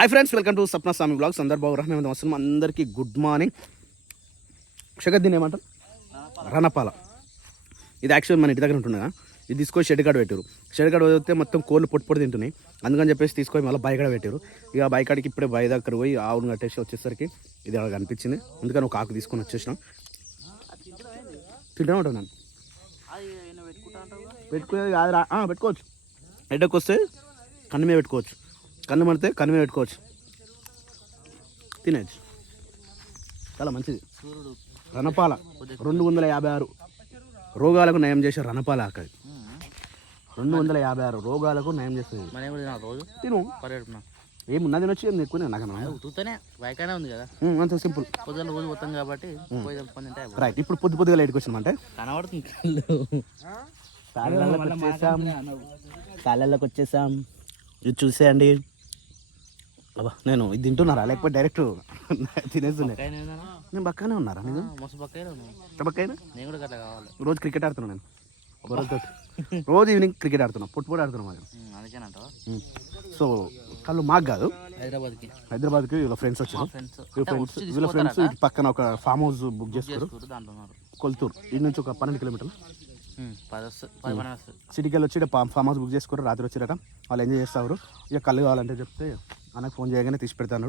Hi friends, welcome to Sapna Swami blogs. అందరు బాగురా? మేము వస్తున్నాం. అందరికీ గుడ్ మార్నింగ్. షగద్దీని ఏమంటారు? రణపాల. ఇది యాక్చువల్ మన ఇంటి దగ్గర ఉంటుండగా ఇది తీసుకొని షెడ్ కాడ పెట్టారు. షెడ్ కాడ వదిలితే మొత్తం కోళ్ళు పొట్టు తింటున్నాయి. అందుకని చెప్పేసి తీసుకొని మళ్ళీ బైక్ కాడ పెట్టారు. ఇక బైక్ కాడికి ఇప్పుడే బై దగ్గర పోయి ఆవును కట్టేసి వచ్చేసరికి ఇది అలా కనిపించింది. అందుకని ఒక ఆకు తీసుకొని వచ్చేసినాం. తింటూనే ఉంటాను నేను. పెట్టుకునేది కాదురా, పెట్టుకోవచ్చు. హెడ్కి వస్తే కన్ను మీద పెట్టుకోవచ్చు, కన్ను మడితే కన్ను మీద పెట్టుకోవచ్చు, తినేచ్చు. చాలా మంచిది. రణపాల 256 రోగాలకు నయం చేసే రణపాల ఆకలి. 256 రోగాలకు నయం చేస్తుంది. తిను, ఏమున్నది తినొచ్చు, ఏం ఎక్కువ వైకానే ఉంది కదా, అంత సింపుల్. పొద్దున రోజు పోతాం కాబట్టి రైట్. ఇప్పుడు పొద్దుగా లైట్కి వచ్చినామంటే కనబడుతుంది. కాళ్ళలోకి వచ్చేసాం. ఇది చూసేయండి. అబ్బా, నేను ఇది తింటున్నారా లేకపోతే డైరెక్ట్ తినేస్తున్నా? నేను బక్కనే ఉన్నారా? నేను బక్కైనా నేను కూడా అట్లా కావాలి. రోజు క్రికెట్ ఆడుతున్నాను. నేను రోజు ఈవినింగ్ క్రికెట్ ఆడుతున్నా, పొట్టు ఆడుతున్నాను. అందుకేనంట. సో వాళ్ళు మాకు కాదు, హైదరాబాద్కి వీళ్ళ ఫ్రెండ్స్ వచ్చారు. వీళ్ళ ఫ్రెండ్స్ పక్కన ఒక ఫామ్ హౌస్ బుక్ చేస్తారు, కొల్తూరు. ఈ నుంచి ఒక 12 కిలోమీటర్లు. సిటీకి వెళ్ళి వచ్చి ఫామ్ హౌస్ బుక్ చేసుకోరు. రాత్రి వచ్చారట. వాళ్ళు ఎంజాయ్ చేస్తారు. ఇక కళ్ళు కావాలంటే చెప్తే అన్నకు ఫోన్ చేయగానే తీసి పెడతాను.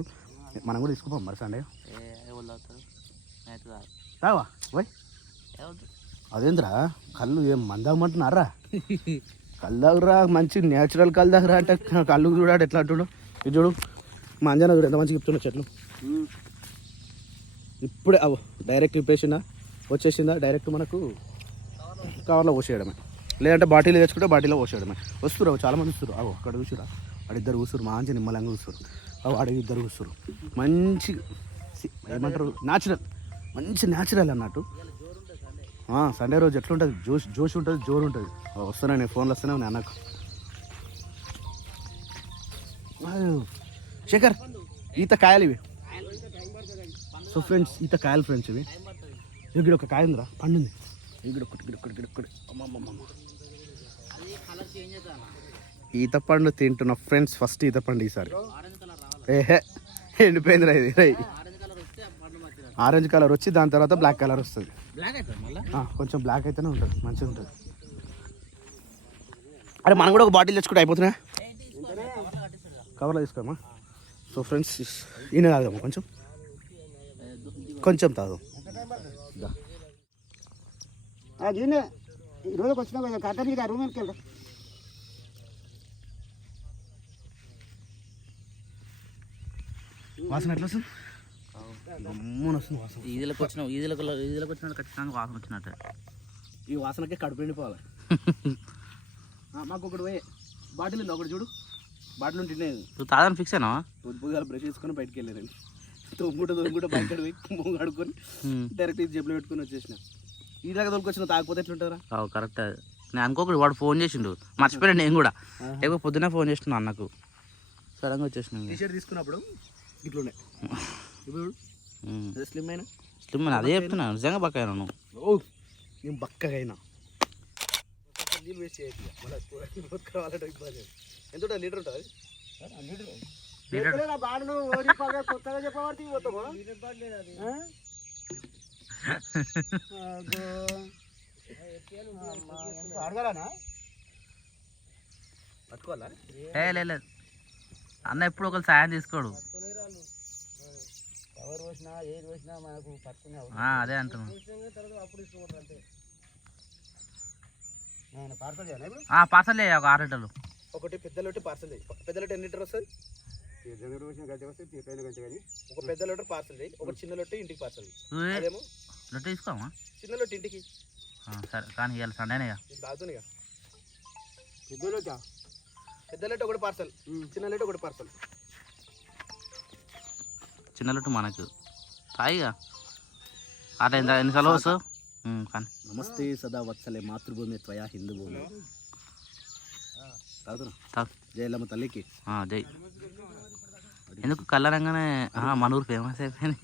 మనం కూడా తీసుకుపోం మరి సండే. రావా పోయ్. అదేంద్రా కళ్ళు ఏం మందామంటున్నారా? కళ్ళు దగ్గర మంచి నేచురల్ కళ్ళు దగ్గర అంటే కళ్ళు చూడాడు ఎట్లా అంటుడు. ఇది చూడు, మా అంజనా చూడు ఎంత మంచిగా చెప్తున్నా. చెట్లు ఇప్పుడే అవు డైరెక్ట్ ఇప్పేసిందా, వచ్చేసిందా డైరెక్ట్ మనకు కవర్లో పోసేయడమే, లేదంటే బాటిల్ తెచ్చుకుంటే బాటిల్లో పోసేయడమే. వస్తురు చాలామంది వస్తారు. అవు అక్కడ కూర్చురా, వాడిద్దరు కూర్చురు, మంచి నిమ్మలంగా కూర్చురు. అవు అడిగి ఇద్దరు కూర్చురు. మంచి ఏమంటారు, న్యాచురల్, మంచి న్యాచురల్ అన్నట్టు. సండే రోజు ఎట్లుంటుంది, జోష్ ఉంటుంది, జోరు ఉంటుంది. వస్తున్నా నేను, ఫోన్లో వస్తూనే ఉన్నాయి అన్నకు. శేఖర్, ఈత కాయలు ఇవి. సో ఫ్రెండ్స్, ఈత కాయలు ఫ్రెండ్స్ ఇవి. ఇక్కడ ఒక కాయ ఉందిరా, పండుంది. ఇక్కడ ఈత పండు తింటున్నా ఫ్రెండ్స్. ఫస్ట్ ఈత పండు ఈసారి. ఏహే, ఎండిపోయిందిరా ఇది. ఆరెంజ్ కలర్ వచ్చి దాని తర్వాత బ్లాక్ కలర్ వస్తుంది. కొంచెం బ్లాక్ అయితేనే ఉంటుంది, మంచిగా ఉంటుంది. అరే మనం కూడా ఒక బాటిల్ తెచ్చుకుంటే అయిపోతున్నా, కవర్లో తీసుకోమా. సో ఫ్రెండ్స్, ఈయన తాగుదామా, కొంచెం తాగుదాం. ఈరోజు వచ్చినా కదా కట్టనికి రూమ్ వెళ్తాడు. వాసన ఎట్లా వస్తుంది? గమ్మున వస్తుంది వాసన. ఈదిలోకి వచ్చిన ఖచ్చితంగా వాసన వచ్చినట్టే. ఈ వాసనకే కడుపు ఎండిపోవాలి. మాకు ఒకటి పోయే బాటిల్ ఉంది, ఒకటి చూడు. బాటిల్ ఉంటున్నాయి. నువ్వు తాదని ఫిక్స్ అయినా? పొద్దుగా బ్రష్ చేసుకొని బయటకు వెళ్ళాను. తొమ్మిది బయట పోయి మొంగ కడుక్కొని డైరెక్ట్ ఇది జబ్బులో పెట్టుకొని వచ్చేసిన. ఈ దాకా తోలుకొచ్చిన తాగిపోతే ఎట్లుంటారా? కరెక్ట్. నేను అనుకోకూడదు, వాడు ఫోన్ చేసిండు, మర్చిపోయాను నేను కూడా. లేకపోతే పొద్దునే ఫోన్ చేస్తున్నా అన్నకు, సడన్గా వచ్చేసిన. టీషర్ట్ తీసుకున్నప్పుడు ఇట్లున్నాయి. ఇప్పుడు స్లిమ్ అయినా అదే చెప్తున్నా, నిజంగా బక్క అయినా నువ్వు. నేను బక్కగా అయినా. నీళ్ళు వేస్ట్ చేయట్లేదు. ఎంత లీటర్ ఉంటుంది? కొత్తగా చెప్పబడి అడగాలనా? పట్టుకోవాలా? లేదు, అన్న ఎప్పుడు ఒకరు సాయం తీసుకోడు. ఎవరు వచ్చినా ఏది వచ్చినా మనకు పట్టుకునే అదే అంటున్నా. పార్సల్ చేయాలి ఇప్పుడు. పార్సల్ చేయ ఒక 6 లీటర్లు. ఒకటి పెద్ద లొట్టి పార్సల్ చేయి. పెద్ద లొట్టి ఎన్ని లీటర్ వస్తుంది? ఒక పెద్ద లొట్టి పార్సల్ చేయి, ఒక చిన్న లొట్టి ఇంటికి పార్సల్ చేయి. లొట్టి తీసుకోమా? చిన్న లొట్టి ఇంటికి. సరే కానీ ఇవాళ సండేనే తాగుతుంది. పెద్ద లొట్టి ఒకటి పార్సల్, చిన్న లొట్టి ఒకటి పార్సల్. చిన్న లొట్టు మనకు తాయిగా అట్లా ఎన్నిసార్లు వస్తావు? కానీ నమస్తే సదా వత్సలే మాతృభూమి త్వయా హిందూ భూమి. తాగుతున్నా. జయలమ్మ తల్లికి జై. ఎందుకు కళ్ళరంగానే మన ఊరు ఫేమస్ అయిపోయింది.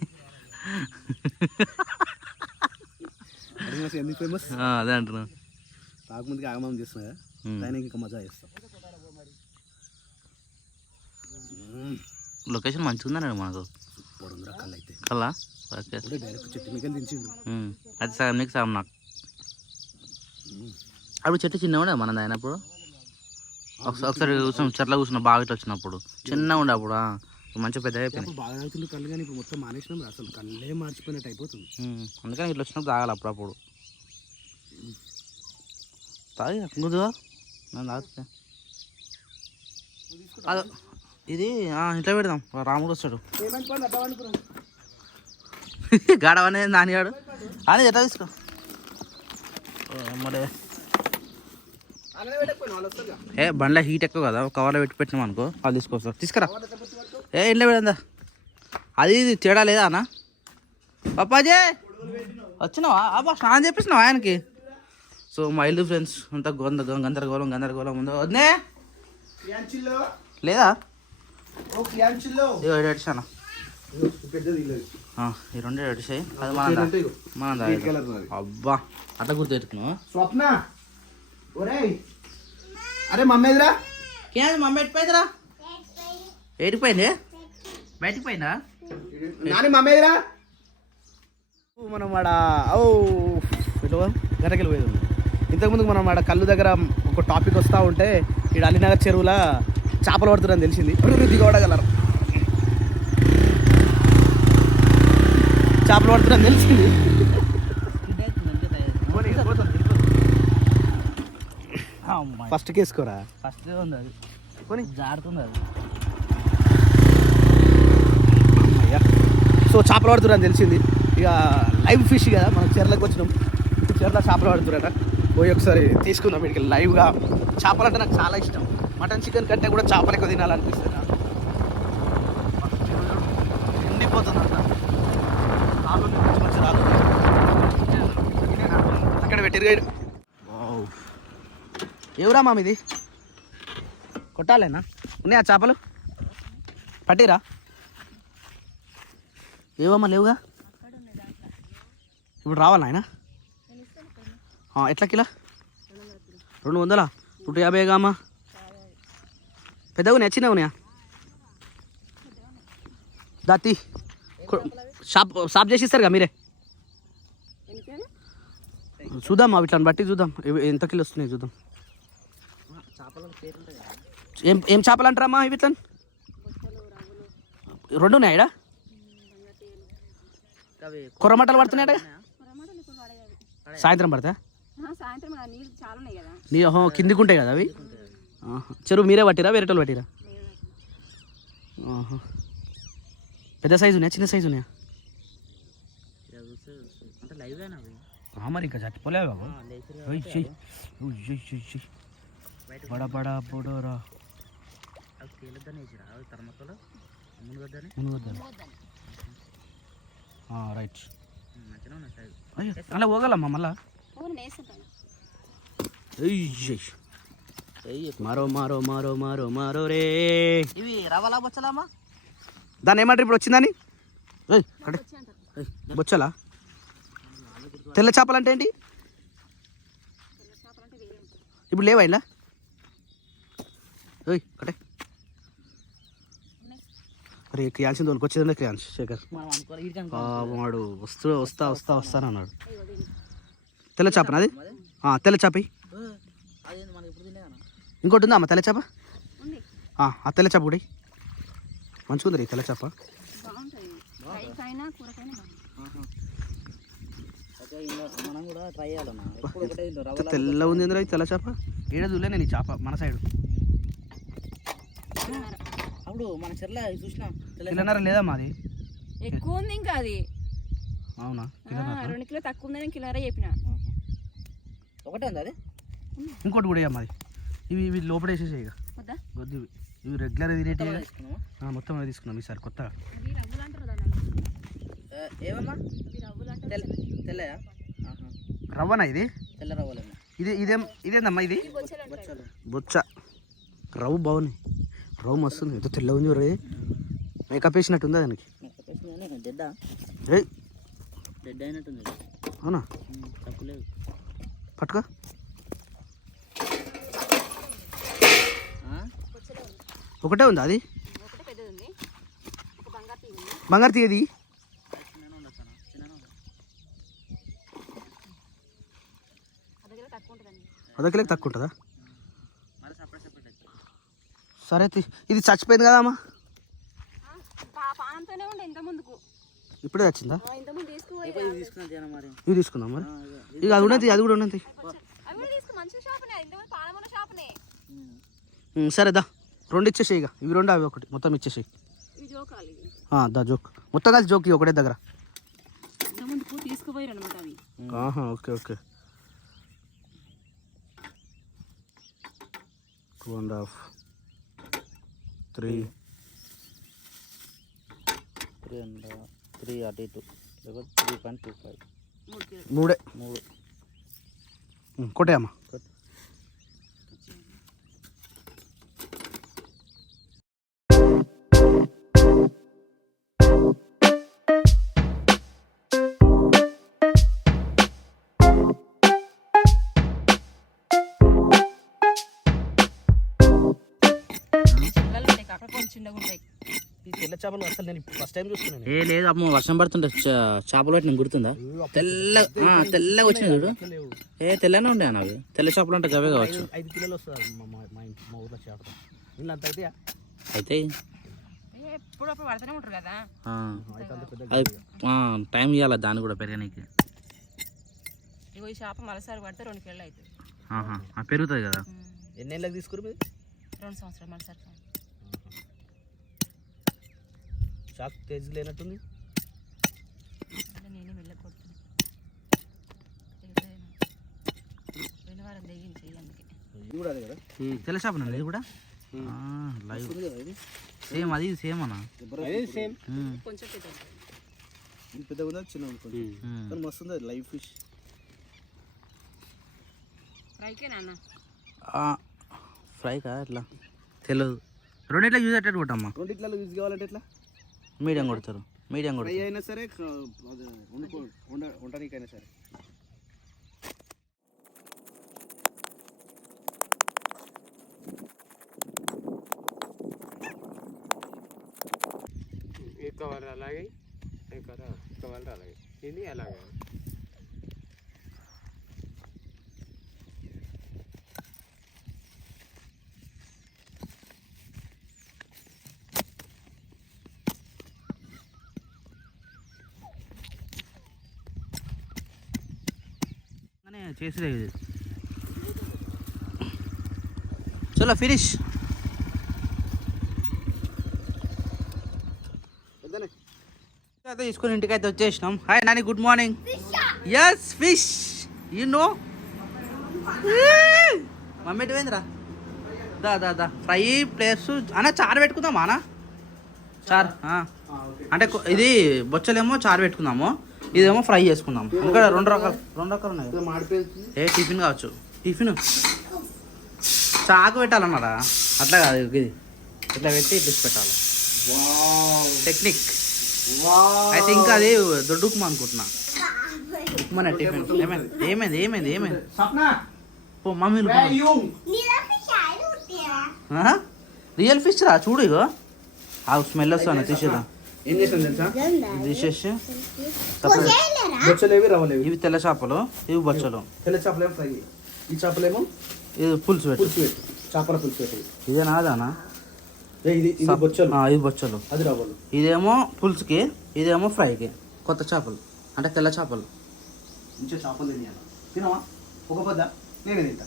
ఎందుకు ఫేమస్? అదే అంటున్నా. తాగుముందుకి ఆగమనం చేస్తున్నా కదా, దానికి ఇంకా మజా చేస్తాం. లొకేషన్ మంచిగా ఉందన్నాడు మనకు సూపర్ ఉందిరా కళ్ళు అయితే కల్లా ఓకే ఇప్పుడే డైరెక్ట్ చెట్టు మీకు దించిండు అది సగం నీకు సగం నాకు అప్పుడు చెట్టు చిన్నగా ఉండే మన అయినప్పుడు ఒకసారి కూర్చొని చెట్ల కూర్చున్న బాగా ఇట్లా వచ్చినప్పుడు చిన్నగా ఉండే అప్పుడు మంచిగా పెద్ద అయిపోయింది బాగా తాగుతుంది కళ్ళు కానీ ఇప్పుడు మొత్తం మానేసినాం రా, అసలు కళ్ళే మార్చిపోయినట్టు అయిపోతుంది. అందుకని ఇట్లా వచ్చినప్పుడు తాగాలి అప్పుడప్పుడు తాగి గుద్దుగా నేను తాగుతా అది ఇది ఇంట్లో పెడదాం రాముడు వస్తాడు గాడ అనేది నానిగాడు అని ఎట్లా తీసుకో మరి బండ్లో హీట్ ఎక్కువ కదా కవర్లో పెట్టి పెట్టినాం అనుకో వాళ్ళు తీసుకొస్తారు తీసుకురా ఇంట్లో పెడదా అది ఇది తేడా లేదా అన్న పప్పాజీ వచ్చినావా అబ్బా స్నానం చేపిస్తున్నావా ఆయనకి. సో మా ఇల్లు ఫ్రెండ్స్ అంతా గందరగోళం ఉందో వద్దే లేదా ఏడ్చానా ఈ రెండు ఏడ్చాయి అది మన అబ్బా అట్లా గుర్తు పెట్టుకున్నావా స్వప్న ఒరేయ్ అరే మమ్మీ ఎదురా మమ్మీ ఎట్టిపోయిందిరా ఏడిపోయింది బయటికి పోయిందా నాని మమ్మీ ఎదురా మనం ఆడ గరకెళ్ళి పోయేది. ఇంతకుముందు మనం ఆడ కళ్ళు దగ్గర ఒక టాపిక్ వస్తూ ఉంటే ఇక్కడ అలీనగర్ చెరువుల చేపలు పడుతున్నారని తెలిసింది. దిగవడగలరు చేపలు పడుతున్నారని తెలిసింది. ఫస్ట్ కేసుకోరా ఫస్ట్ ఉంది అది కొని జారుతుంది అది. సో చేపలు పడుతున్నారని తెలిసింది. ఇక లైవ్ ఫిష్ కదా మనం చెర్లకు వచ్చినాం, చెర్ల చేపలు పడుతున్నారట. పోయి ఒకసారి తీసుకుందాం వీడికి లైవ్గా. చేపలు అంటే నాకు చాలా ఇష్టం, మటన్ చికెన్ కంటే కూడా చేపలు ఎక్కువ తినాలనిపిస్తుంది నాకు. ఎండిపోతుంది అంట అక్కడ పెట్టిరు. ఎవరా మామ ఇది కొట్టాలేనా ఉన్నాయా చేపలు పట్టిరా ఏవమ్మా లేవుగా ఇప్పుడు రావాలి ఆయన ఎట్లా కిలో 200 150 అమ్మా పెద్దగా ఉన్నాయా చిన్నగా ఉన్నాయా దాతి షాప్ చేసి ఇస్తారు కదా మీరే చూద్దాం వీటిని బట్టి చూద్దాం ఎంత కిలో వస్తున్నాయి చూద్దాం. ఏం చేపలు అంటారమ్మా వీటిని 2 ఉన్నాయా కొర్రమట్టలు పడుతున్నాయట సాయంత్రం పడతా నీ కిందికి ఉంటాయి కదా అవి. చెరువు మీరే పట్టిరా వేరేటోళ్ళు పట్టిరా పెద్ద సైజు ఉన్నాయా చిన్న సైజు ఉన్నాయా మరి ఇంకా చచ్చిపోలేవు బాబు బడా బడా బొడోరా రైట్ అలా పోగలమ్మా మళ్ళా మారో మారో మారో మారో మారో రే ఇవి రవ్వలా బొచ్చలమ్మా దాన్ని ఏమంటారు ఇప్పుడు వచ్చిందని బొచ్చలా తెల్ల చేపలు అంటే ఏంటి ఇప్పుడు లేవా ఇలా కటే అరే క్రియాన్సి తోలుకు వచ్చేదండి క్రియాన్స్ శేఖర్ వాడు వస్తానన్నాడు. తెల్ల చేపనా అది తెల్ల చేప ఇంకోటి ఉందా అమ్మ తెల్ల చేప ఆ తెల్ల చేప కూడా మంచిగా ఉంది తెల్ల చేప తెల్ల ఉంది ఎందులో తెల్ల చేప ఏడ చూలే నేను ఈ చేప మన సైడ్ అప్పుడు మన చెర్ల చూసినా కిలోన్నర లేదా మాది ఎక్కువ ఉంది ఇంకా అది అవునా 2 కిలో తక్కువ ఉందని కిలోన్నర చెప్పిన ఒకటే ఉంది అది ఇంకోటి కూడా మాది ఇవి లోపల వేసేసాయి ఇక వద్దు ఇవి రెగ్యులర్ తినేటి మొత్తం అవి తీసుకున్నాం ఈసారి కొత్తగా. ఏమమ్మా తెల్లయా రవ్వనా ఇది తెల్ల రవ్వలేమ్మా ఇదేందమ్మా ఇది బొచ్చ రవ్వు బాగుంది రవ్వు మస్తుంది ఎంతో తెల్ల ఉంది రే మేకప్ వేసినట్టు ఉందా దానికి డెడ్ అయినట్టుంది అవునా తప్పులేదు పట్టుకో పొచ్చలే ఉంది. ఒకటే ఉందా అది ఒకటే పెద్దది ఉంది. బంగారు తీయది తక్కువ ఉంటుందండి. అదొకలేక తక్కువ ఉంటుందా? సరే ఇది చచ్చిపోయింది కదా అమ్మా, పానంతోనే ఉండే ఇంత ముందుకు. ఇప్పుడే వచ్చిందా? ఇంత ముందు తీసుకుపోయి ఇవి తీసుకుందాం మరి. ఇక అది ఉన్నది, అది కూడా ఉన్నది. అవి కూడా తీసుకు మంచి షాపునే, ఇంత ముందు పానమున్న షాపునే. సరే దా 2 ఇచ్చేసేయి. ఇక ఇవి 2 అవి 1 మొత్తం ఇచ్చేసేయి. ఇవి జోకాలి. దా జోక్ మొత్తం కలిసి జోక్ ఒకటే దగ్గర. ఇంత ముందుకు తీసుకుపోయారు అనమాట అవి. Okay okay. 2.5 3 3 అటు ఇటు 3.25 3 కొట్టేయమ్మా. పిల్లలు ఉంటాయి కాక కొంచెం చిన్నగా ఉంటాయి. ఈ తెల్ల చేపలు అసలు నేను ఫస్ట్ టైం చూస్తున్నాను. ఏ లేదు అమ్మ, వర్షం పడుతుంటే చేపలు పట్టిన గుర్తుందా? తెల్లగా వచ్చినాయి చూడు. తెల్లనే ఉండే అన్న అవి. తెల్ల చేపలు అంటే అవే కావచ్చు. 5 కిలోలు వస్తుంది మా ఊర్లో చేప. వీళ్ళు అంత అయితే అయితే ఎప్పుడప్పుడు పడుతూనే ఉంటారు కదా. అది టైం ఇవ్వాలి దాన్ని కూడా పెరగడానికి. ఇగో ఈ చేప మరోసారి పడితే 2 కిలోలు అవుతుంది. పెరుగుతుంది కదా. ఎన్నేళ్ళకి తీసుకురు మీరు? 2 సంవత్సరాలు మరోసారి. షాక్ తేజ్ లేనట్టుంది. అంటే నేనే వెళ్ళకొడుతున్నా. పోయిన వారం తెగించి అందుకే. ఇది కూడా అదే కదా, తెల్ల చేప ఇది కూడా లైవ్ సేమ్. అది సేమ్ అన్న, సేమ్ కొంచెం పెద్ద పెద్దగా ఉన్నది, చిన్న కొంచెం కానీ మస్తు ఉంది లైవ్ ఫిష్. ఫ్రైకే నాన్న. ఫ్రై కా ఎట్లా తెలియదు. 2 ఇట్లా యూజ్ అయ్యేటట్టు కొట్టమ్మా. 2 ఇట్లా యూజ్ కావాలంటే ఎట్లా? మీడియం కొడతారు. మీడియం ఫ్రై కొడతారు. అయినా సరే వండనీకైనా సరే. కవర్ అలాగే కవర్ అలాగే ఇది అలాగే. చేసిరే ఇది. చలో ఫినిష్. అయితే తీసుకొని ఇంటికైతే వచ్చేసినాం. Hi Nani, good morning. Yes fish you know. Mummy ఎటు పోయిందిరా? దా ఫ్రై ప్లేస్ అన్న. చారు పెట్టుకుందామా అన్న? చారు అంటే ఇది బొచ్చలేమో చారు పెట్టుకుందాము, ఇదేమో ఫ్రై చేసుకుందాం. ఇంకా 2 రకాలు ఉన్నాయి. టిఫిన్ కావచ్చు. టిఫిన్ చాకు పెట్టాలన్నారా? అట్లా కాదు, ఇది ఇట్లా పెట్టి ఇట్లా పెట్టాలి. టెక్నిక్ అయితే. ఇంకా అది దొడ్డు ఉప్మా అనుకుంటున్నా. ఉప్మా టిఫిన్. ఏమైంది పో మమ్మీ. రియల్ ఫిష్ రా చూడు. ఇగో ఆ స్మెల్ వస్తాను. తీసేదా? ఏం చేసాను తెలుసా? తీసేసి బొచ్చలేవి రవ్వలేవి. ఇవి తెల్ల చేపలు, ఇవి బొచ్చలు. తెల్ల చేపలేమో ఫ్రై, ఈ చేపలేమో ఇది పులుసు పెట్టు. చేపల పులుసు పెట్టు. ఇదే నాదానా? ఇది బొచ్చలు, ఇది బొచ్చలు, అది రవ్వలు. ఇదేమో పులుసుకి, ఇదేమో ఫ్రైకి. కొత్త చేపలు అంటే తెల్ల చేపలు. మంచిగా చేపలు తినేయాలి. తినవా? ఒక పొద్ద నేనే తింటా.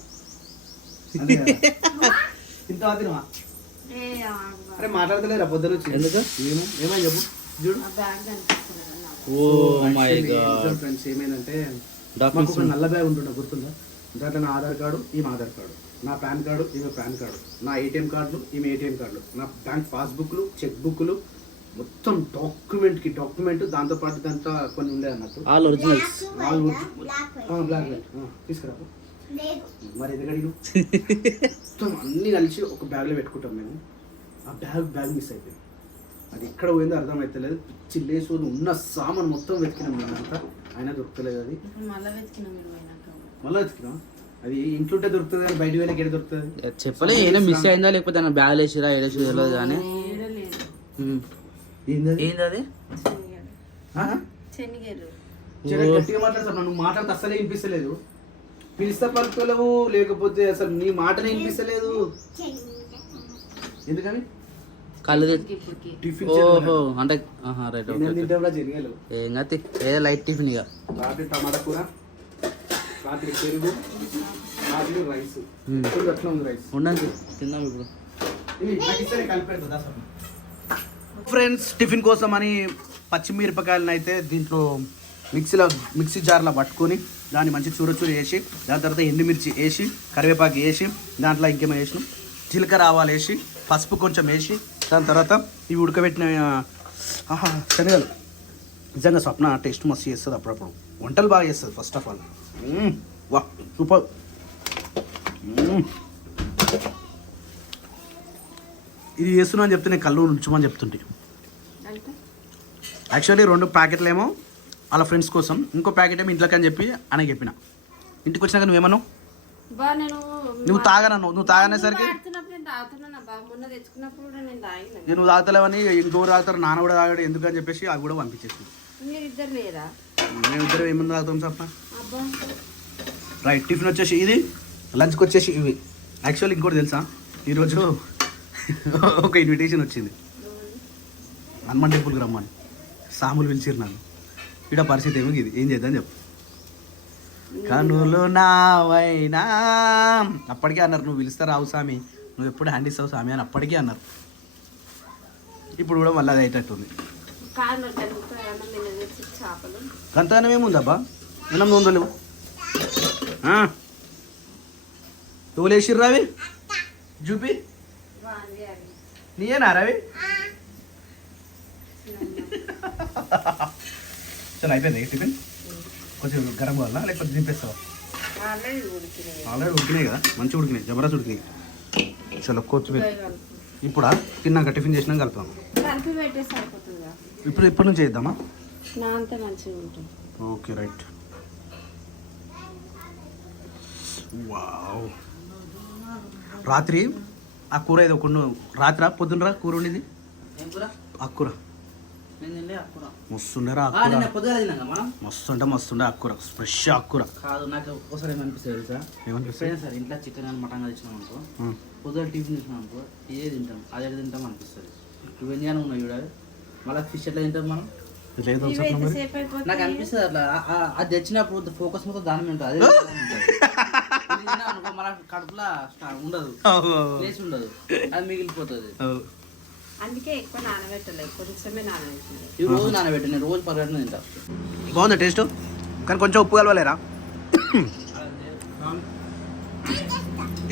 తింటావా? తినవా? అరే మాట్లాడతలేరా పొద్దున వచ్చి? ఎందుకు? ఏమని చెప్పు చూడు. ఓ మై గాడ్ ఫ్రెండ్స్, ఏమైందంటే మాకు ఒక నల్ల బ్యాగ్ ఉంటుండే, గుర్తుందా? దాంట్లో నా ఆధార్ కార్డు, ఈమె ఆధార్ కార్డు, నా పాన్ కార్డు, ఈమె పాన్ కార్డు, నా ఏటీఎం కార్డులు, ఈమె ఏటీఎం కార్డులు, నా బ్యాంక్ పాస్బుక్లు, చెక్ బుక్లు, మొత్తం డాక్యుమెంట్ దాంతోపాటు దాంట్లో కొన్ని ఉండే అన్నట్టు. All originals. బ్లాక్ తీసుకురా. మరి ఎందుకడిగి మొత్తం అన్నీ కలిసి ఒక బ్యాగ్లో పెట్టుకుంటాం మేము. ఆ బ్యాగ్ మిస్ అయిపోయింది. అది ఎక్కడ పోయిందో అర్థమవుతలేదు. పిచ్చి లేసు ఉన్న సామాన్ మొత్తం వెతికినాం మేమంతా, అయినా దొరకలేదు. అది మళ్ళీ వెతికినాం. అది ఇంట్లోంటే దొరుకుతుంది కానీ బయట వేళకి ఎక్కడ దొరుకుతుంది చెప్పలే. ఏదో మిస్ అయిందా లేకపోతే బ్యాగ్ వేసిరా ఏడేసి తెలియదు కానీ ఏంది అది? ఏంది అది? ఆ? శనిగలు జర గట్టిగా మాట్లాడుతున్నా, నువ్వు మాట్లాడితే అస్సలే వినిపిస్తలేదు. పిలిస్తే పలుకోలేవు, లేకపోతే అసలు నీ మాటనే వినిపిస్తలేదు. ఎందుకని కళ్ళు టిఫిన్ ఓహో అంటే రైట్ తింటే జరిగాలి. ఏం కాదు ఏదో లైట్ టిఫిన్ ఇక. రాత్రి టమాటా కూర, రాత్రి పెరుగు, రాత్రి రైస్. ఇప్పుడు అట్లా ఉంది రైస్. ఉండండి తిందాం ఇప్పుడు. ఫ్రెండ్స్, టిఫిన్ కోసం అని పచ్చిమిరపకాయలను అయితే దీంట్లో మిక్సీ జార్లో పట్టుకొని దాన్ని మంచి చూరచూరు వేసి, దాని తర్వాత ఎండుమిర్చి వేసి, కరివేపాకు వేసి, దాంట్లో ఇంకేమో వేసినాం, జీలకర్ర ఆవాలు వేసి, పసుపు కొంచెం వేసి, దాని తర్వాత ఇవి ఉడకబెట్టిన శనగలు. నిజంగా స్వప్న టేస్ట్ మస్తు చేస్తుంది, అప్పుడప్పుడు వంటలు బాగా చేస్తుంది. ఫస్ట్ ఆఫ్ ఆల్ వా సూపర్. ఇది చేస్తున్నా అని చెప్తే నేను కళ్ళు ఉంచమని చెప్తుంటే, యాక్చువల్లీ 2 ప్యాకెట్లు ఏమో వాళ్ళ ఫ్రెండ్స్ కోసం, ఇంకో ప్యాకెట్ ఏమో ఇంట్లోకి అని చెప్పి అని చెప్పిన. ఇంటికి వచ్చినాక నువ్వేమన్నావు? నువ్వు తాగనన్నావు. నువ్వు తాగనేసరికి నువ్వు తాగుతలేవని ఇంకోరు తాగుతారు, నాన్న కూడా తాగాడు ఎందుకని చెప్పేసి అవి కూడా పంపించేసి మేమిద్దరం ఏమన్నా తాగుతాం తప్ప. రైట్, టిఫిన్ వచ్చేసి ఇది, లంచ్కి వచ్చేసి ఇవి. యాక్చువల్లీ ఇంకోటి తెలుసా, ఈరోజు ఒక ఇన్విటేషన్ వచ్చింది హనుమాన్ టెంపుల్కి రమ్మని. సాములు పిలిచిరు నన్ను. ఇక్కడ పరిస్థితి ఏమో ఇది, ఏం చేద్దాం చెప్పు. కనులు నావైనా అప్పటికే అన్నారు, నువ్వు పిలిస్తే రావు స్వామి, నువ్వు ఎప్పుడు హ్యాండ్ ఇస్తావు స్వామి అని అప్పటికే అన్నారు. ఇప్పుడు కూడా మళ్ళీ అది అయ్యేటట్టుంది. గంతగానే ఏముందబ్బా, వినం ఉందలేవు తోలేసిర్రు రవి చూపి. నీయేనా రవి? చలో అయిపోయింది టిఫిన్. కొంచెం గరం కావాలా లేకపోతే దింపేస్తావా? ఆల్రెడీ ఉడికినాయి కదా, మంచిగా ఉడికినాయి, జబర్దస్త్ ఉడికినాయి. చలో కొత్తిమీర ఇప్పుడా తిన్నాక టిఫిన్ చేసినాక కలుపుతాం. ఇప్పుడు నుంచి చేద్దామా? Okay right. వావ్, రాత్రి ఆ కూర ఏదో కొన్ని రాత్రి పొద్దున్నరా కూర ఉండేది. ఆకుకూర మస్తుండరా, మస్తుండే ఆకుకూర, ఫ్రెష్ ఆకుకూర. కాదు నాకు ఒకసారి ఏమనిపిస్తుంది తెలుసా, ఏమనిపిస్తుంది సార్ ఇంట్లో చికెన్ కానీ మటన్ తెచ్చినాం అనుకో, పొద్దున టిఫిన్ తెచ్చినాం అనుకో, ఇదే తింటాం అదే తింటాం అనిపిస్తుంది. ఇవి ఎన్ని ఉన్నాయి చూడాలి, మళ్ళీ ఫిష్ ఎట్లా తింటాం మనం. నాకు అనిపిస్తుంది అట్లా, అది తెచ్చినప్పుడు ఫోకస్ మొత్తం దాని మీద ఉంటుంది. అదే అనుకో మన కడుపులో ఉండదు, ప్లేస్ ఉండదు, అది మిగిలిపోతుంది. అందుకే ఎక్కువ నానబెట్టలేదు, కొంచెమే నానబెట్టింది. ఈ రోజు నానబెట్టి నేను రోజు పర్యటన తింటా. బాగుంది టేస్ట్, కానీ కొంచెం ఉప్పు కలవలేరా?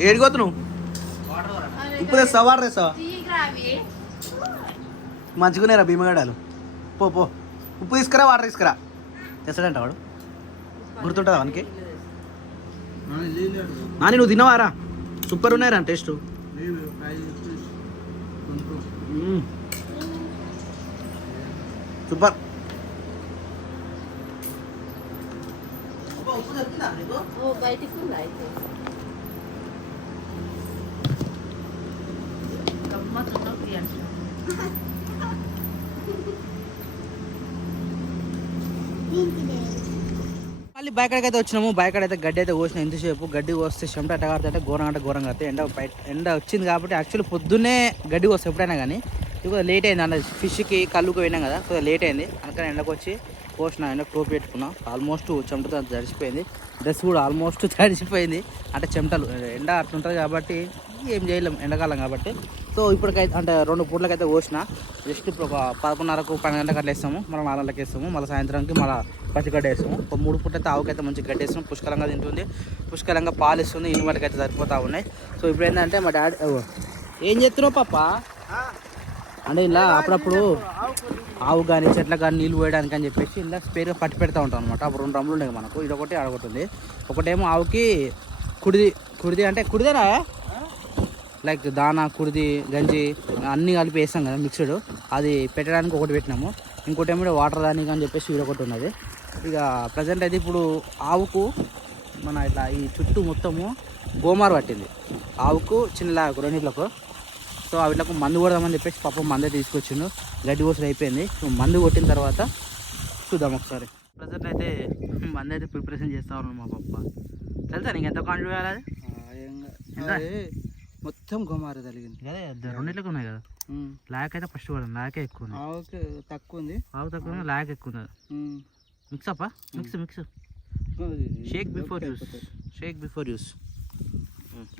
ఏడిపోతు నువ్వు ఉప్పు తెస్తావా వాటర్ తెస్తావా? మంచిగున్నారా భీమగడాలు? పో పో, ఉప్పు తీసుకురా వాటర్ తీసుకురా. తెస్తాడంట వాడు, గుర్తుంటుందా వానికి? నాని నువ్వు తిన్నావారా? సూపర్ ఉన్నాయరా టేస్ట్. సూపర్. బయటికి ఉందా అయితే? మళ్ళీ బయకాడికి అయితే వచ్చినాము. బయకాడ అయితే గడ్డి అయితే కోసిన. ఎంతసేపు గడ్డి కోస్తే చెమట ఎట్టగాడితే ఘోరంగా అయితే ఎండ వచ్చింది కాబట్టి యాక్చువల్లీ పొద్దున్నే గడ్డి కోస్తే ఎప్పుడైనా కానీ ఇక లేట్ అయింది అన్న. ఫిష్కి కళ్ళుకు పోయినాం కదా, సో లేట్ అయింది. అందుకని ఎండకు వచ్చి కోసిన, ఎండకు టోపీ పెట్టుకున్నా. ఆల్మోస్ట్ చెమటతో తడిసిపోయింది, డ్రెస్ కూడా ఆల్మోస్ట్ తడిసిపోయింది. అంటే చెమటలు ఎండ అట్లుంటుంది కాబట్టి ఏం చేయలేం, ఎండాకాలం కాబట్టి. సో ఇప్పటికైతే అంటే 2 పూటలకైతే కోసిన. జస్ట్ ఇప్పుడు ఒక 11:30కు 12 గంటలకు అట్లా వేస్తాము, మళ్ళీ 4 గంటలకు వేస్తాము, మళ్ళీ సాయంత్రానికి మళ్ళీ పచ్చిగడ్డ వేస్తాము. ఒక 3 పూట అయితే ఆవుకైతే మంచి గడ్డ వేస్తాము. పుష్కలంగా తింటుంది, పుష్కలంగా పాలు ఇస్తుంది, ఇన్ని వాటికి అయితే సరిపోతూ ఉన్నాయి. సో ఇప్పుడు ఏంటంటే మా డాడీ ఏం చేస్తున్నావు పాప అంటే ఇలా అప్పుడప్పుడు ఆవు కానీ చెట్లకు కానీ నీళ్ళు పోయడానికి అని చెప్పేసి ఇలా స్పేర్గా పట్టి పెడతా ఉంటాం అనమాట. అప్పుడు 2 డ్రమ్ములు ఉన్నాయి మనకు, ఇది ఒకటి అడగొట్టుంది. ఒకటేమో ఆవుకి కుడిది అంటే కుడిదేనా లైక్ దానా, కుడిది, గంజి అన్నీ కలిపి వేస్తాం కదా మిక్స్డ్, అది పెట్టడానికి ఒకటి పెట్టినాము. ఇంకోటి ఏమో వాటర్ దానికి అని చెప్పేసి ఇది ఒకటి ఉన్నది. ఇక ప్రజెంట్ అయితే ఇప్పుడు ఆవుకు మన ఇట్లా ఈ చుట్టూ మొత్తము గోమార్ పట్టింది. ఆవుకు చిన్నలాకు రెండిట్లకు సో వీటికి మందు కొడదామని చెప్పేసి పాపం మందే తీసుకొచ్చిండు. గడ్డి కోసలు అయిపోయింది. సో మందు కొట్టిన తర్వాత చూద్దాం ఒకసారి. ప్రజెంట్ అయితే మంది అయితే ప్రిపరేషన్ చేస్తా ఉన్నాను మా పప్ప. తెలుసా నీకు ఎంత క్వాంటిటీ వేయాలి? అది ఎంత? మొత్తం గుమారు తగిలింది అదే రెండిట్లకి ఉన్నాయి కదా. లాక్ అయితే ఫస్ట్ పడదు, లాకే ఎక్కువ ఉంది. ఆవుకి తక్కువ ఉంది, ఆవు తక్కువ ఉంది, లాక్ ఎక్కువ ఉంది. మిక్స్ అప్ప మిక్స్ షేక్ బిఫోర్ యూస్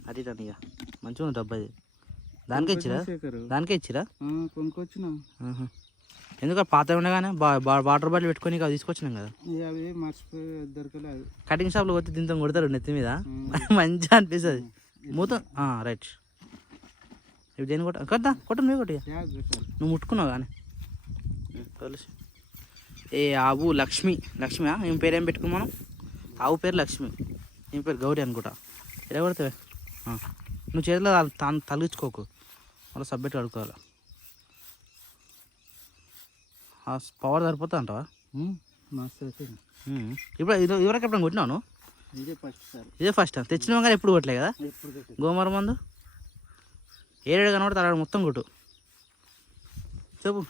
అది దాని ఇక మంచిగా ఉంది డబ్బా. అది దానికే ఇచ్చిరా కొనుక్కొచ్చిన. ఎందుకంటే పాత ఉండగానే వాటర్ బాటిల్ పెట్టుకొని ఇక తీసుకొచ్చినాం కదా. అవి మర్చిపోయి దొరకలేదు. కటింగ్ షాప్లో పోతే దీంతో కొడతారు నెత్తి మీద, మంచిగా అనిపిస్తుంది. మూత రైట్. ఇప్పుడు దేని కొట్ట నువ్వు కొట్టి నువ్వు ముట్టుకున్నావు కానీ తెలుసు. ఏ ఆవు లక్ష్మి ఏం పేరు ఏం పెట్టుకుని మనం? ఆవు పేరు లక్ష్మి, ఏం పేరు గౌరీ అనుకుంటా. ఎలా కొడతావే? నువ్వు చేతిలో తలిగించుకోకు, మళ్ళీ సబ్జెక్ట్ అడుకోవాలి. పవర్ సరిపోతా అంటావా? మస్తు ఇప్పుడు ఇదివరకు ఎప్పుడైనా కొట్టినావు? ఇదే ఫస్ట్ తెచ్చినావు కానీ ఎప్పుడు కొట్టలే కదా. గోమర మందు ఏడు కనబడితే అలా మొత్తం కొట్టు. చెప్పు,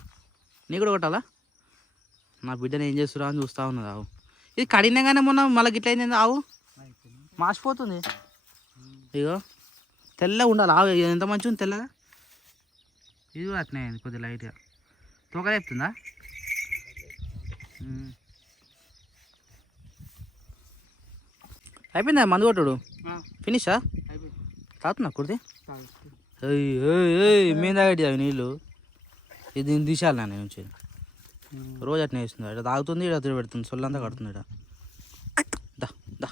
నీ కూడా కొట్టాలా? నా బిడ్డను ఏం చేస్తురా అని చూస్తూ ఉన్నది ఆవు. ఇది కడిగినాగానే మొన్న మళ్ళీ గిట్ల అయింది ఆవు, మాసిపోతుంది. ఇగో తెల్లగా ఉండాలి ఆవు, ఎంత మంచిగా ఉంది తెల్లగా. ఇది కూడా అట్నే అయింది కొద్దిగా లైట్గా. తోక చెప్తుందా? అయిపోయిందా మందు కొట్టుడు? ఫినిషా? తాగుతున్నా కుడితే మేము తాగటి అవి నీళ్ళు. ఇది దీన్ని తీసేయాలి నా నుంచి. రోజు అట్నే వేస్తుంది, ఇక్కడ తాగుతుంది, ఇక్కడ తిరిగి పెడుతుంది, సొల్లంతా కడుతుంది. ఇక్కడ దా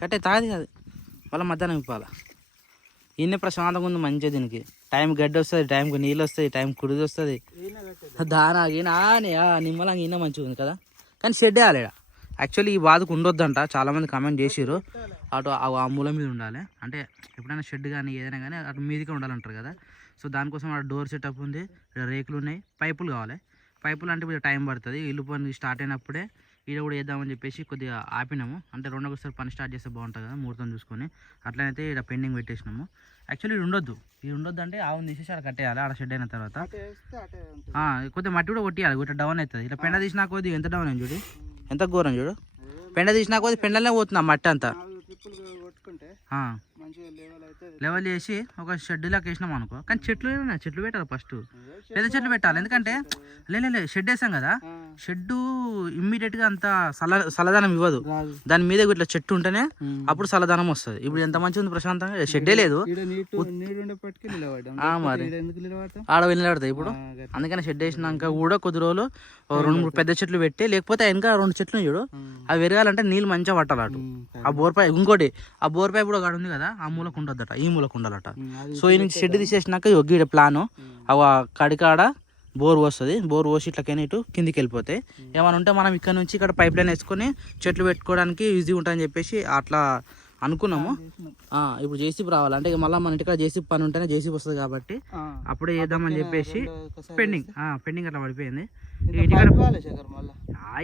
కట్టే తాగది కాదు, మళ్ళీ మధ్యాహ్నం ఇప్పాలి. ఈయన ప్రశాంతంగా ఉంది మంచిగా. దీనికి టైం గడ్డి వస్తుంది, టైంకి నీళ్ళు వస్తాయి, టైం కుడిది వస్తుంది. దానా నిమ్మలంగా ఈయన మంచిగా ఉంది కదా. కానీ షెడ్ వేయాలి ఇక్కడ. యాక్చువల్లీ ఈ బాధకు ఉండొద్దంట, చాలామంది కామెంట్ చేసిర్రు. అటు ఆ మూల మీద ఉండాలి, అంటే ఎప్పుడైనా షెడ్ కానీ ఏదైనా కానీ అటు మీదిగా ఉండాలంటారు కదా. సో దానికోసం అక్కడ డోర్ సెటప్ ఉంది, ఇక్కడ రేకులు ఉన్నాయి, పైపులు కావాలి. పైపులు అంటే కొంచెం టైం పడుతుంది. ఇల్లు పని స్టార్ట్ అయినప్పుడే ఈడ కూడా వేద్దామని చెప్పేసి కొద్దిగా ఆపినాము. అంటే రెండోసారి పని స్టార్ట్ చేస్తే బాగుంటుంది కదా ముహూర్తం చూసుకొని. అట్లనైతే ఇక్కడ పెండింగ్ పెట్టేసినాము. యాక్చువల్లీ ఇది ఉండొద్దు అంటే ఆవును తీసేసి అక్కడ కట్టేయాలి. ఆడ షెడ్ అయిన తర్వాత కొద్దిగా మట్టి కూడా కొట్టియాలి, ఇట్లా డౌన్ అవుతుంది. ఇట్లా పెండ తీసినా కొద్ది ఎంత డౌన్ అయింది చూడు, ఎంత ఘోరం చూడు. పెండ తీసినా కొద్ది పెండలనే పోతుంది మట్టి అంతా. లెవెల్ చేసి ఒక షెడ్ లాగా వేసినాం అనుకో. కానీ చెట్లు పెట్టాలి ఫస్ట్, పెద్ద చెట్లు పెట్టాలి. ఎందుకంటే లేదు షెడ్ వేసాం కదా, షెడ్ ఇమ్మీడియట్గా అంత చల్లదనం ఇవ్వదు. దాని మీద ఇట్లా చెట్టు ఉంటేనే అప్పుడు చల్లదనం వస్తుంది. ఇప్పుడు ఎంత మంచిగా ఉంది ప్రశాంతంగా, షెడ్డే లేదు మరి ఆడ వెళ్ళి ఇప్పుడు. అందుకని షెడ్ వేసినాక కూడా కొద్ది రోజులు 2-3 పెద్ద చెట్లు పెట్టి, లేకపోతే ఇంకా 2 చెట్లు చూడు అవి పెరగాలంటే నీళ్ళు మంచిగా పట్టాలి అటు. ఆ బోర్ పైప్ ఇంకోటి, ఆ బోర్ పైప్ కూడా కాడ ఉంది కదా, ఆ మూలకు ఉండొద్దట, ఈ మూలకు ఉండాలట. సో ఈ నుంచి షెడ్ తీసేసినాక గీడ ప్లాను అవి కడికాడ బోర్ వస్తుంది. బోర్ పోసి ఇట్లకైనా ఇటు కిందికి వెళ్ళిపోతాయి. ఏమైనా ఉంటే మనం ఇక్కడ నుంచి ఇక్కడ పైప్ లైన్ వేసుకొని చెట్లు పెట్టుకోవడానికి ఈజీ ఉంటుందని చెప్పేసి అట్లా అనుకున్నాము. ఇప్పుడు జేసీబీ రావాలి అంటే మళ్ళీ మన ఇంటికాడ జేసీబీ పని ఉంటేనే జేసీబీ వస్తుంది కాబట్టి అప్పుడే చేద్దామని చెప్పేసి పెండింగ్ అట్లా పడిపోయింది.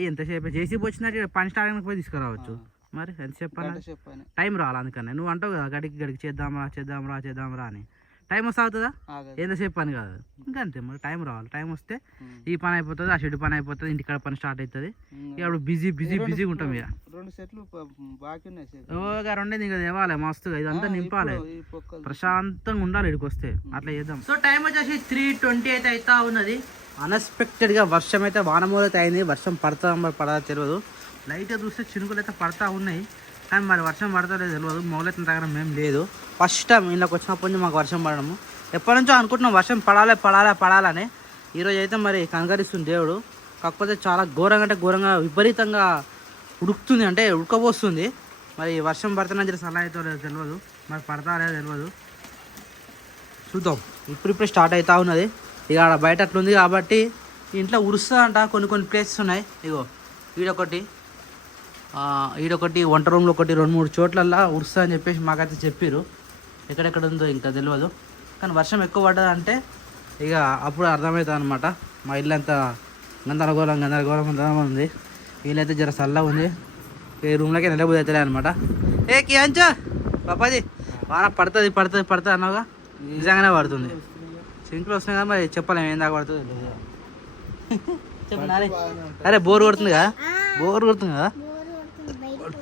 ఎంతసేపు జేసీబీ వచ్చినట్టు పని స్టార్ట్ అయినా పోయి తీసుకురావచ్చు. మరి ఎంతసేపు టైం రావాలి. అందుకని నువ్వు అంటావు కదా గడికి చేద్దాంరా అని. టైం వస్తే అవుతుందా? ఎంతసేపు పని కాదు, ఇంకా అంతే. మరి టైం రావాలి. టైం వస్తే ఈ పని అయిపోతుంది, ఆ షెడ్ పని అయిపోతుంది, ఇంటికాడ పని స్టార్ట్ అవుతుంది. ఇక అప్పుడు బిజీగా ఉంటాం. ఇక 2 సెట్లు బాకీ ఉన్నాయి, 2 ఇంకా తేవాలి మస్తుగా, ఇదంతా నింపాలి, ప్రశాంతంగా ఉండాలి ఇక్కడికి వస్తే. అట్లా చేద్దాం. సో టైం వచ్చేసి 3:20 అయితే అవుతా ఉన్నది. అన్ఎక్స్పెక్టెడ్గా వర్షం అయితే వానమూలైతే అయింది. వర్షం పడదా తెలియదు. లైట్గా చూస్తే చినుకులు అయితే పడతా ఉన్నాయి, కానీ మరి వర్షం పడతా లేదు తెలియదు. మొగలైతే తగ్గడం ఏం లేదు. ఫస్ట్ టైం ఇళ్ళకి వచ్చినప్పటి నుంచి మాకు వర్షం పడడము. ఎప్పటి నుంచో అనుకుంటున్నాం వర్షం పడాలని. ఈరోజు అయితే మరి కనకరిస్తుంది దేవుడు. కాకపోతే చాలా ఘోరంగా విపరీతంగా ఉడుకుతుంది, అంటే ఉడకపోస్తుంది. మరి వర్షం పడుతున్నా జర సలహా అవుతుందో లేదో తెలియదు, మరి పడతా లేదో తెలియదు. చూద్దాం. ఇప్పుడిప్పుడే స్టార్ట్ అవుతా ఉన్నది. ఇక ఆడ బయట అట్లుంది కాబట్టి ఇంట్లో ఉరుస్తా అంట. కొన్ని ప్లేసెస్ ఉన్నాయి. ఇగో ఈడొకటి వంట రూమ్లో ఒకటి 2-3 చోట్లల్లో ఉరుస్తా అని చెప్పేసి మాకైతే చెప్పారు. ఎక్కడెక్కడ ఉందో ఇంకా తెలియదు. కానీ వర్షం ఎక్కువ పడ్డదంటే ఇక అప్పుడు అర్థమవుతుంది అనమాట. మా ఇల్లు అంతా గందరగోళం ఉంది. వీళ్ళైతే జర చల్లగా ఉంది. ఈ రూమ్లోకి నిలబోదు అవుతలే అనమాట. కియాంచో పాపాది వాన పడుతుంది అన్నావుగా, నిజంగానే పడుతుంది. సింకులు వస్తున్నాయి కదా మరి చెప్పలేము ఏం దాకా పడుతుందో తెలియదు. చెప్పనారే అరే బోర్ కొడుతుంది కదా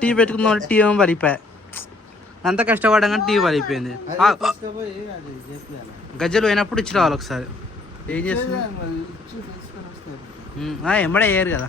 టీ పెట్టుకుందాం టీ ఏమో పడిపోయా అంత కష్టపడ్డా కానీ టీ పడిపోయింది. తీసుకుపోయి అది చెప్పాలి. గజ్జలు పోయినప్పుడు ఇచ్చి రావాలి ఒకసారి. ఏం చేస్తుంది ఇచ్చి తీసుకొని వస్తారు. ఎంబడే వేయరు కదా.